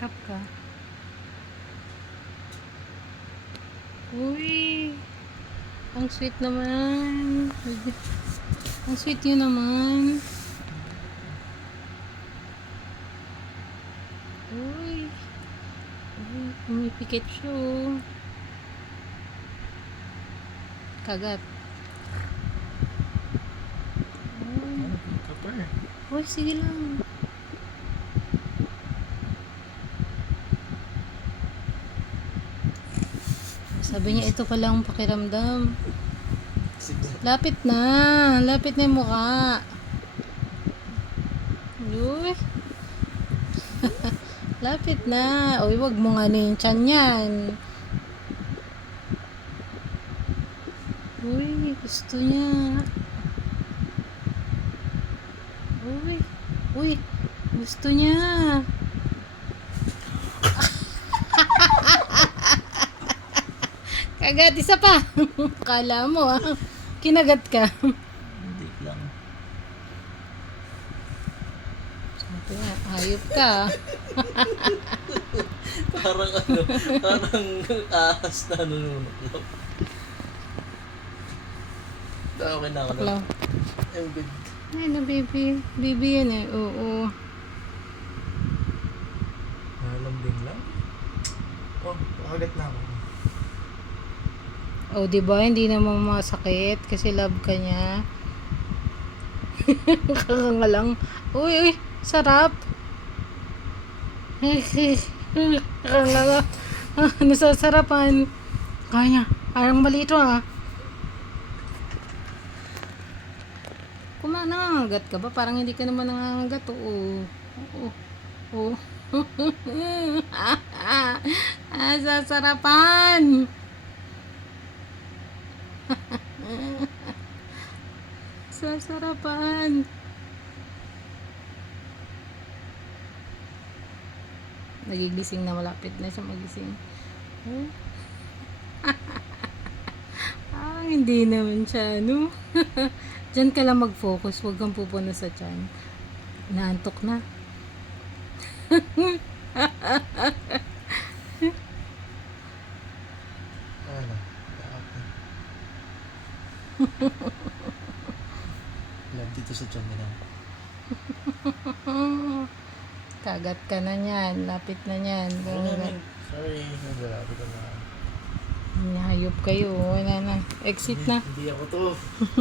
Harap ka. Uy. Ang sweet naman. Ang sweet yun naman. Uy. Uy, pumipikit siya oh. Kagat. Uy, sige lang. Sabi niya, ito pala ang pakiramdam. Lapit na. Lapit na yung mukha. Uy. Lapit na. Uy, wag mo nga yung tiyan yan. Uy, gusto niya. Uy. Uy, gusto niya. Kagat, isa pa. Kala mo kinagat ka. Hindi lang. Sabi nga, hayop ka. Parang parang ahas na nununok. Okay na ako na. Baklaw. I'm good. Ay na, baby. Baby yan eh. Oo. Nalambing lang. Oh, nakagat na ako. Oh, di ba? Hindi naman masakit kasi love ka niya. Kaka lang. Uy, uy, sarap. Kaka nasasarapan. Kaya niya. Parang balito Nangangagat ka ba? Parang hindi ka naman nangangagat. Oo. Oo. Sasarapan. Sasarapan. Nagigising na, malapit na siya magising. Oh. Hindi naman siya, no? Diyan ka lang mag-focus, huwag kang pupuno sa tiyan. Naantok na. Ano? Love dito sa tiyan nila. Kagat ka na niyan, lapit na niyan. Sorry, naglalapit ko na. Hayop kayo, wala na. Exit na. Hindi ako to.